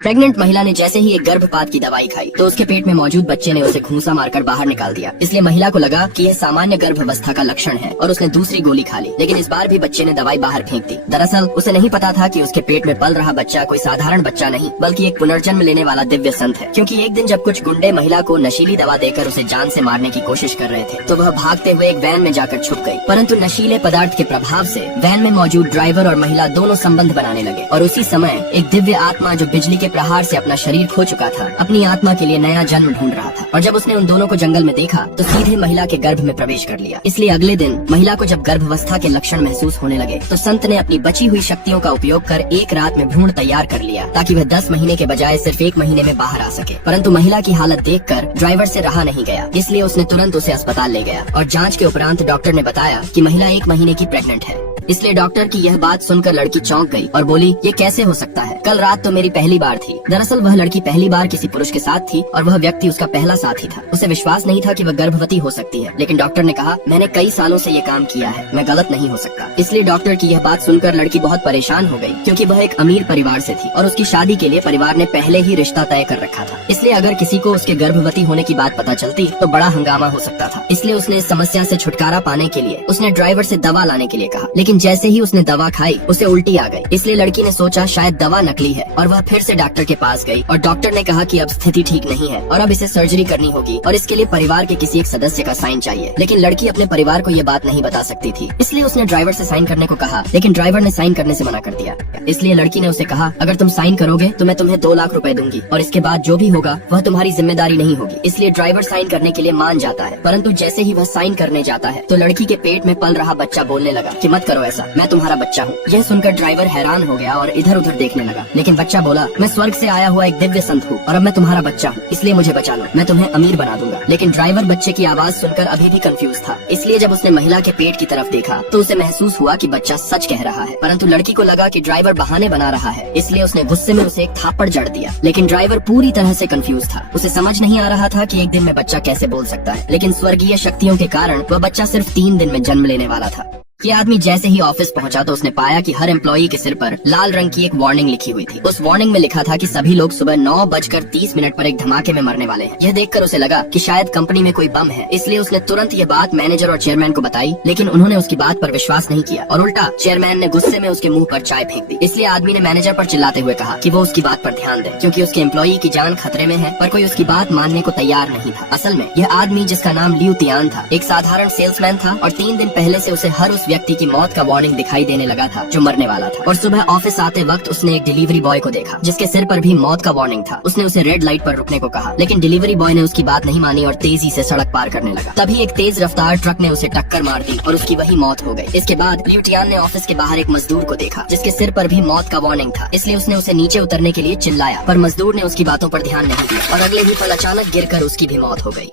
Pregnant महिला ने जैसे ही एक गर्भपात की दवाई खाई तो उसके पेट में मौजूद बच्चे ने उसे घूंसा मारकर बाहर निकाल दिया। इसलिए महिला को लगा कि यह सामान्य गर्भावस्था का लक्षण है और उसने दूसरी गोली खा ली, लेकिन इस बार भी बच्चे ने दवाई बाहर फेंक दी। दरअसल उसे नहीं पता था कि उसके पेट में पल रहा बच्चा कोई साधारण बच्चा नहीं बल्कि एक पुनर्जन्म लेने वाला दिव्य संत है। क्योंकि एक दिन जब कुछ गुंडे महिला को नशीली दवा देकर उसे जान से मारने की कोशिश कर रहे थे तो वह भागते हुए एक वैन में जाकर छुप गई। परंतु नशीले पदार्थ के प्रभाव से वैन में मौजूद ड्राइवर और महिला दोनों संबंध बनाने लगे और उसी समय एक दिव्य आत्मा जो बिजली के प्रहार से अपना शरीर खो चुका था अपनी आत्मा के लिए नया जन्म ढूंढ रहा था। और जब उसने उन दोनों को जंगल में देखा तो सीधे महिला के गर्भ में प्रवेश कर लिया। इसलिए अगले दिन महिला को जब गर्भावस्था के लक्षण महसूस होने लगे तो संत ने अपनी बची हुई शक्तियों का उपयोग कर एक रात में भ्रूण तैयार कर लिया ताकि वह 10 महीने के बजाय सिर्फ 1 महीने में बाहर आ सके। परंतु महिला की हालत देखकर ड्राइवर से रहा नहीं गया, इसलिए उसने तुरंत उसे अस्पताल ले गया और जाँच के उपरांत डॉक्टर ने बताया कि महिला 1 महीने की प्रेग्नेंट है। इसलिए डॉक्टर की यह बात सुनकर लड़की चौंक गई और बोली, ये कैसे हो सकता है? कल रात तो मेरी पहली बार थी। दरअसल वह लड़की पहली बार किसी पुरुष के साथ थी और वह व्यक्ति उसका पहला साथी था। उसे विश्वास नहीं था कि वह गर्भवती हो सकती है, लेकिन डॉक्टर ने कहा, मैंने कई सालों से ये काम किया है, मैं गलत नहीं हो सकता। इसलिए डॉक्टर की यह बात सुनकर लड़की बहुत परेशान हो गई क्योंकि वह एक अमीर परिवार से थी और उसकी शादी के लिए परिवार ने पहले ही रिश्ता तय कर रखा था। इसलिए अगर किसी को उसके गर्भवती होने की बात पता चलती तो बड़ा हंगामा हो सकता था। इसलिए उसने इस समस्या से छुटकारा पाने के लिए उसने ड्राइवर से दवा लाने के लिए कहा, लेकिन जैसे ही उसने दवा खाई उसे उल्टी आ गई। इसलिए लड़की ने सोचा शायद दवा नकली है और वह फिर से डॉक्टर के पास गई और डॉक्टर ने कहा कि अब स्थिति ठीक नहीं है और अब इसे सर्जरी करनी होगी और इसके लिए परिवार के किसी एक सदस्य का साइन चाहिए। लेकिन लड़की अपने परिवार को ये बात नहीं बता सकती थी, इसलिए उसने ड्राइवर से साइन करने को कहा, लेकिन ड्राइवर ने साइन करने से मना कर दिया। इसलिए लड़की ने उसे कहा, अगर तुम साइन करोगे तो मैं तुम्हें 2 लाख रुपए दूंगी और इसके बाद जो भी होगा वह तुम्हारी जिम्मेदारी नहीं होगी। इसलिए ड्राइवर साइन करने के लिए मान जाता है, परंतु जैसे ही वह साइन करने जाता है तो लड़की के पेट में पल रहा बच्चा बोलने लगा कि मत करो ऐसा, मैं तुम्हारा बच्चा हूँ। यह सुनकर ड्राइवर हैरान हो गया और इधर उधर देखने लगा, लेकिन बच्चा बोला, मैं स्वर्ग से आया हुआ एक दिव्य संत हूँ और अब मैं तुम्हारा बच्चा हूँ, इसलिए मुझे बचा लो, मैं तुम्हें अमीर बना दूंगा। लेकिन ड्राइवर बच्चे की आवाज सुनकर अभी भी कंफ्यूज था, इसलिए जब उसने महिला के पेट की तरफ देखा तो उसे महसूस हुआ कि बच्चा सच कह रहा है। परंतु लड़की को लगा कि ड्राइवर बहाने बना रहा है, इसलिए उसने गुस्से में उसे एक थापड़ जड़ दिया। लेकिन ड्राइवर पूरी तरह से कंफ्यूज था, उसे समझ नहीं आ रहा था कि एक दिन में बच्चा कैसे बोल सकता है। लेकिन स्वर्गीय शक्तियों के कारण वह बच्चा सिर्फ 3 दिन में जन्म लेने वाला था। ये आदमी जैसे ही ऑफिस पहुंचा तो उसने पाया कि हर एम्प्लॉई के सिर पर लाल रंग की एक वार्निंग लिखी हुई थी। उस वार्निंग में लिखा था कि सभी लोग सुबह 9:30 पर एक धमाके में मरने वाले हैं। यह देखकर उसे लगा कि शायद कंपनी में कोई बम है, इसलिए उसने तुरंत ये बात मैनेजर और चेयरमैन को बताई, लेकिन उन्होंने उसकी बात पर विश्वास नहीं किया और उल्टा चेयरमैन ने गुस्से में उसके मुंह पर चाय फेंक दी। इसलिए आदमी ने मैनेजर पर चिल्लाते हुए कहा कि वो उसकी बात पर ध्यान दे क्योंकि उसके एम्प्लॉई की जान खतरे में है, पर कोई उसकी बात मानने को तैयार नहीं था। असल में यह आदमी, जिसका नाम लियू तियान था, एक साधारण सेल्समैन था और 3 दिन पहले से उसे हर उस व्यक्ति की मौत का वार्निंग दिखाई देने लगा था जो मरने वाला था। और सुबह ऑफिस आते वक्त उसने एक डिलीवरी बॉय को देखा जिसके सिर पर भी मौत का वार्निंग था। उसने उसे रेड लाइट पर रुकने को कहा, लेकिन डिलीवरी बॉय ने उसकी बात नहीं मानी और तेजी से सड़क पार करने लगा। तभी एक तेज रफ्तार ट्रक ने उसे टक्कर मार दी और उसकी वही मौत हो गई। इसके बाद ल्यूटियान ने ऑफिस के बाहर एक मजदूर को देखा जिसके सिर पर भी मौत का वार्निंग था, इसलिए उसने उसे नीचे उतरने के लिए चिल्लाया, पर मजदूर ने उसकी बातों पर ध्यान नहीं दिया और अगले ही पल अचानक गिरकर उसकी भी मौत हो गई।